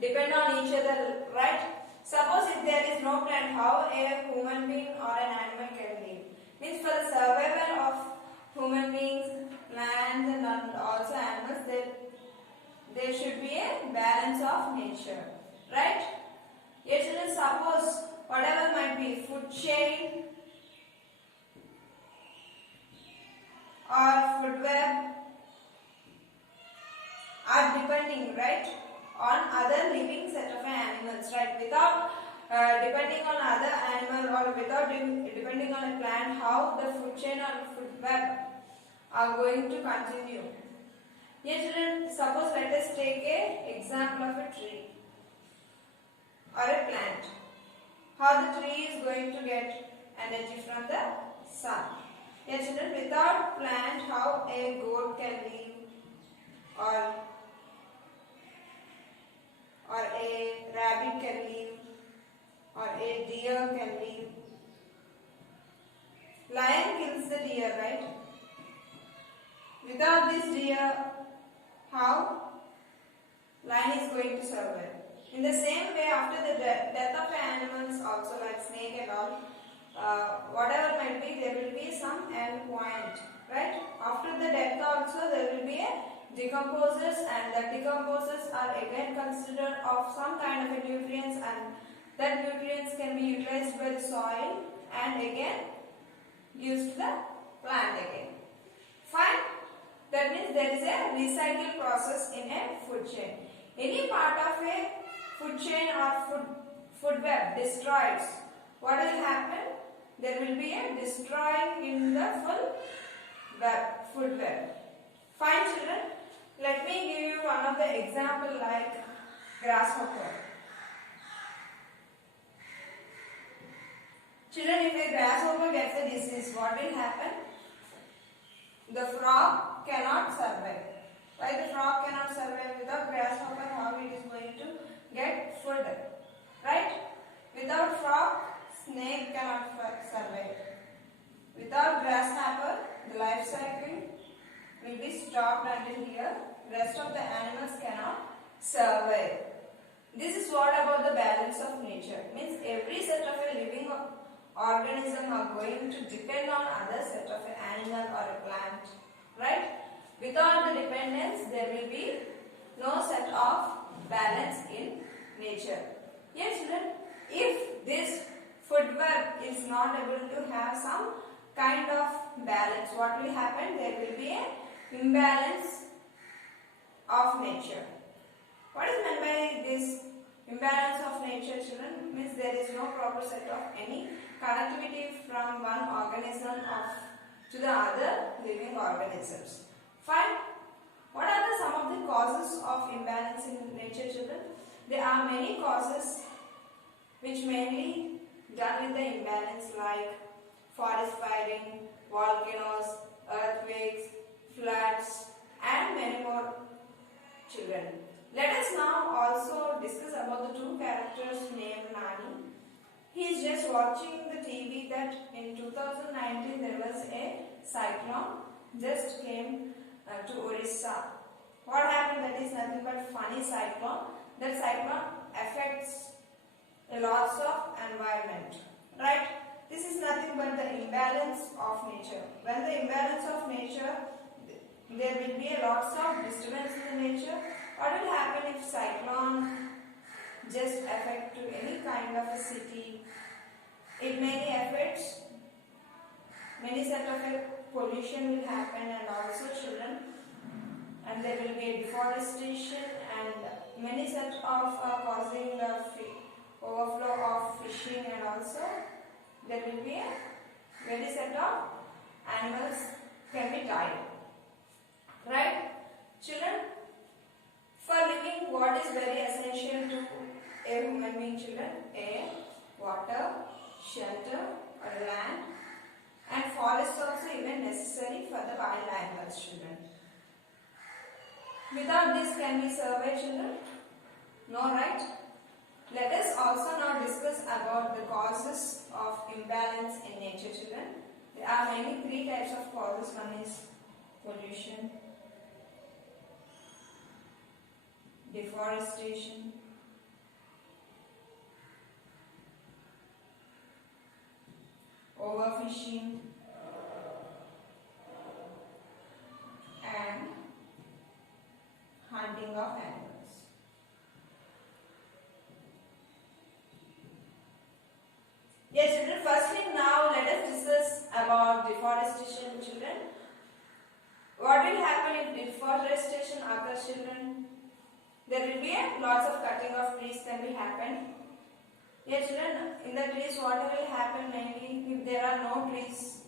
depend on each other, right? Suppose if there is no plant, how a human being or an animal can live? Means for the survival of human beings, plants and also animals, there should be a balance of nature, right? Yes, children, suppose whatever might be food chain or food web are depending, right, on other living set of animals, right? Without depending on other animal or without depending on a plant, how the food chain or food web are going to continue. Here children, suppose let us take a example of a tree or a plant. How the tree is going to get energy from the sun. Here children, without plant, how a goat can live or a rabbit can live or a deer can live. Lion kills the deer, right? Without this deer, how lion is going to survive? In the same way, after the death of animals also like snake and all, whatever might be, there will be some end point, right? After the death also there will be a decomposers, and the decomposers are again considered of some kind of a nutrients, and that nutrients can be utilized by the soil and again used to the plant again. Fine? That means there is a recycle process in a food chain. Any part of a food chain or food web destroys, what will happen? There will be a destroying in the full web, food web. Fine children, let me give you one of the example like grasshopper. Children, if a grasshopper gets a disease, what will happen? The frog cannot survive. Why the frog cannot survive? Without grasshopper, how it is going to get food? Right? Without frog, snake cannot survive. Without grasshopper, the life cycle will be stopped until here. Rest of the animals cannot survive. This is what about the balance of nature. Means every set of a living organism are going to depend on other set of an animal or a plant. Right? Without the dependence, there will be no set of balance in nature. Yes, children, if this food web is not able to have some kind of balance, what will happen? There will be an imbalance of nature. What is meant by this imbalance of nature, children? Means there is no proper set of any connectivity from one organism to the other living organisms. Fine. What are some of the causes of imbalance in nature, children? There are many causes which mainly done with the imbalance like forest firing, volcanoes, earthquakes, floods and many more, children. Let us now also discuss about the two characters named Nani. He is just watching the TV that in 2019 there was a cyclone just came to Orissa. What happened? That is nothing but funny cyclone. That cyclone affects a lots of environment, right? This is nothing but the imbalance of nature. When the imbalance of nature, there will be a lots of disturbance in the nature. What will happen if cyclone just affect to any kind of a city? It mainly affects many set of a pollution will happen, and also children, and there will be a deforestation and many set of causing overflow of fishing, and also there will be a many set of animals can be died. Right? Children, for living, what is very essential to a human being, children? Air, water, shelter, or land, and forests also even necessary for the wild animals, children. Without this, can we survive, children? No, right? Let us also now discuss about the causes of imbalance in nature, children. There are mainly three types of causes. One is pollution, deforestation, overfishing and hunting of animals. Yes, children, firstly now let us discuss about deforestation, children. What will happen if deforestation occurs, children? There will be lots of cutting of trees can be happen. Yes, children, in the trees what will happen mainly if there are no trees?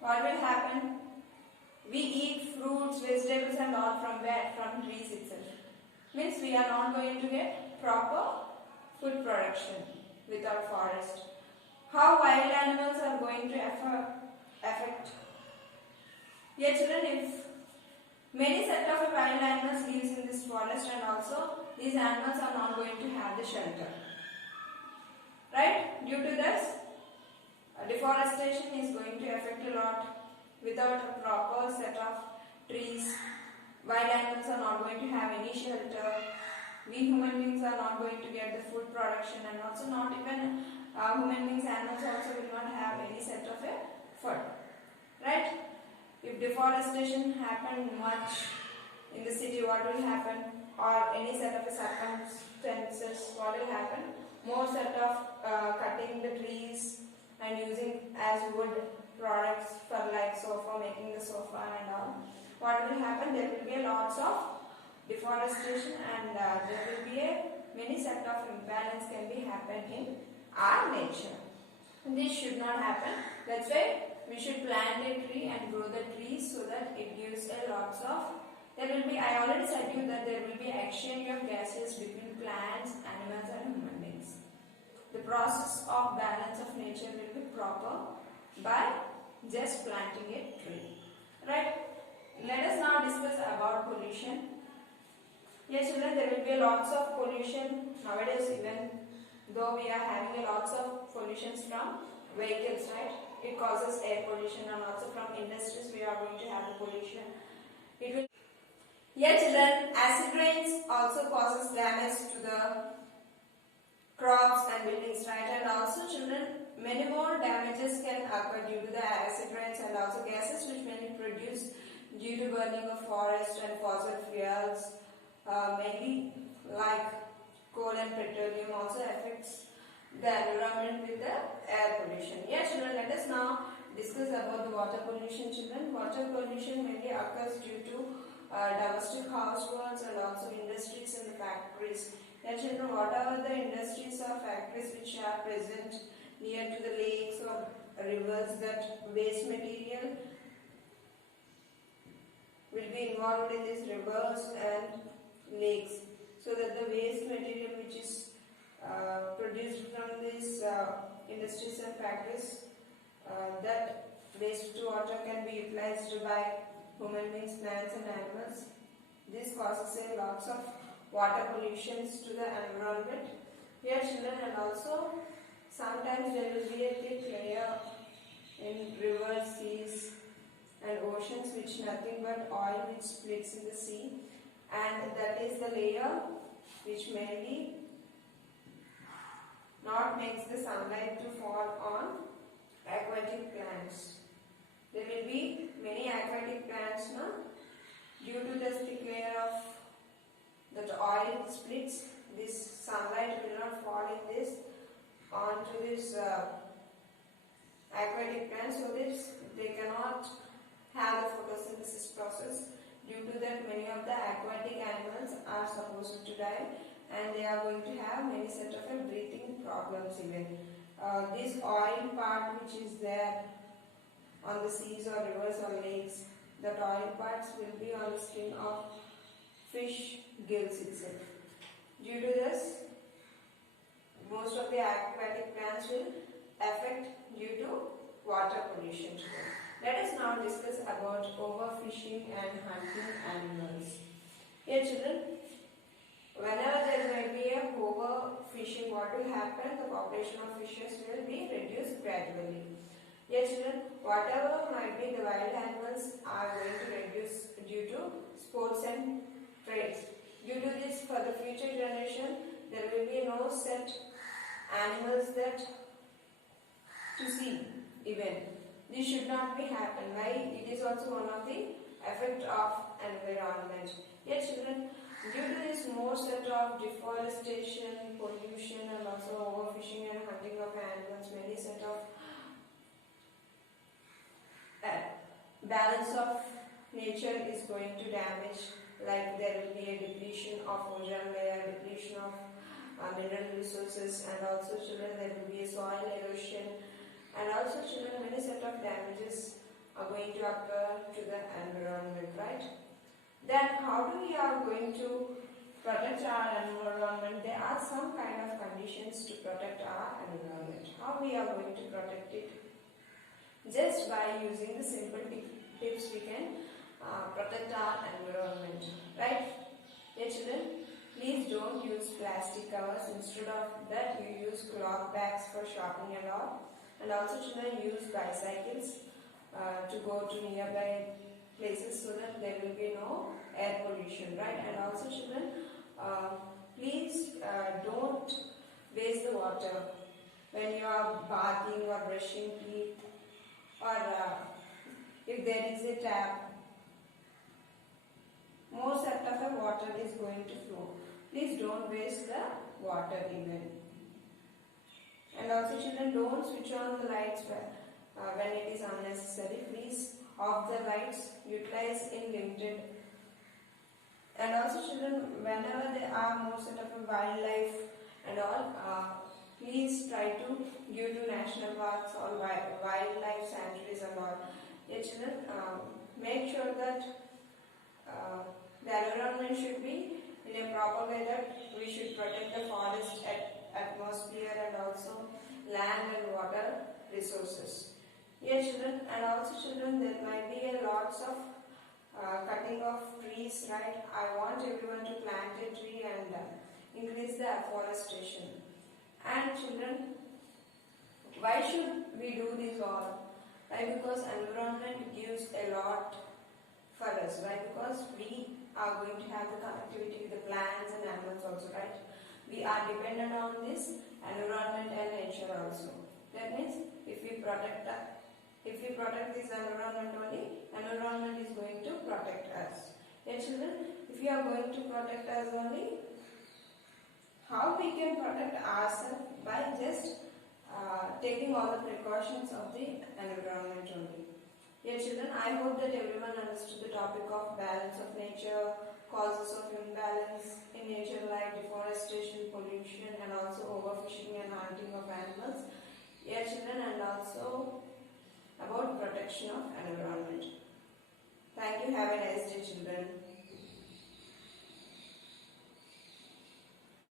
What will happen? We eat fruits, vegetables and all from where? From trees itself. Means we are not going to get proper food production without forest. How wild animals are going to affect? Yeah, children, if many set of wild animals lives in this forest and also these animals are not going to have the shelter. Right? Due to this, deforestation is going to affect a lot. Without a proper set of trees, wild animals are not going to have any shelter. We human beings are not going to get the food production and also not even human beings, animals also will not have any set of a food. Right? If deforestation happen much in the city, what will happen? Or any set of circumstances, what will happen? More set of cutting the trees and using as wood products for like sofa, making the sofa and all. What will happen? There will be lots of deforestation and there will be many set of imbalance can be happen in our nature. This should not happen. That's why we should plant a tree and grow the trees so that it gives a lots of. There will be. I already said you that there will be exchange of gases between plants, animals, and human beings. The process of balance of nature will be proper by just planting a tree. Right? Let us now discuss about pollution. Yes, children, there will be lots of pollution nowadays. Even though we are having lots of pollutions from vehicles, right? It causes air pollution and also from industries we are going to have the pollution. It will. Yeah, children, acid rains also causes damage to the crops and buildings, right? And also, children, many more damages can occur due to the acid rains and also gases which may be produced due to burning of forest and fossil fuels, mainly like coal and petroleum also affects the environment with the air pollution. Yeah, children, let us now discuss about the water pollution, children. Water pollution mainly occurs due to domestic households and also industries and factories. Yeah, children, whatever the industries or factories which are present near to the lakes or rivers, that waste material will be involved in these rivers and lakes, so that the waste material which is produced from these industries and factories, that wastewater can be utilized by human beings, plants and animals. This causes a lots of water pollutions to the environment. Here, children, and also sometimes there will be a thick layer in rivers, seas and oceans which nothing but oil which splits in the sea, and that is the layer which mainly not makes the sunlight to fall on aquatic plants. There will be many aquatic plants now. Due to the thick layer of that oil splits, this sunlight will not fall in this onto this aquatic plants, so this they cannot have the photosynthesis process. Due to that, many of the aquatic animals are supposed to die and they are going to have many set of breathing problems even. This oil part which is there on the seas or rivers or lakes, that oil parts will be on the skin of fish gills itself. Due to this, most of the aquatic plants will affect due to water pollution. Let us now discuss about overfishing and hunting animals. Here, children, whenever there may be a overfishing, what will happen? The population of fishes will be reduced gradually. Here, children, whatever might be the wild animals are going to reduce due to sports and trades. Due to this, for the future generation, there will be no set animals that to see even. This should not be happen. Why? It is also one of the effect of environment. Yet children, due to this more set of deforestation, pollution and also overfishing and hunting of animals, many set of balance of nature is going to damage, like there will be a depletion of ozone layer, depletion of mineral resources, and also children there will be a soil erosion, and also children many set of damages are going to occur to the environment, right? Then how do we are going to protect our environment? There are some kind of conditions to protect our environment. How we are going to protect it? Just by using the simple tips we can protect our environment, right? Yeah, children, please don't use plastic covers. Instead of that, you use cloth bags for shopping and all. And also children, use bicycles to go to nearby places so that there will be no air pollution, right? And also children, please don't waste the water when you are bathing or brushing teeth, or if there is a tap, more set of the water is going to flow. Please don't waste the water even. And also children, don't switch on the lights when it is unnecessary. Please off the lights, utilize in limited. And also children, whenever there are more set of wildlife and all, please try to give to national parks or wildlife sanctuaries and all. Yeah, children, make sure that the environment should be in a proper way, that we should protect the forest, atmosphere and also land and water resources. Yeah, children, and also children, there might be a lots of cutting of trees, right? I want everyone to plant a tree and increase the afforestation. And children, why should we do this all? Why? Because environment gives a lot for us. Why? Because we are going to have the connectivity with the plants and animals also, right? We are dependent on this environment and nature also. That means if we protect this environment only, environment is going to protect us. Yeah, children, if we are going to protect us only, how we can protect ourselves? By just taking all the precautions of the environment only. Yeah, children, I hope that everyone understood the topic of balance of nature, causes of imbalance in nature like deforestation, pollution and also overfishing and hunting of animals. Yeah, children, and also about protection of environment. Thank you. Have a nice day, children.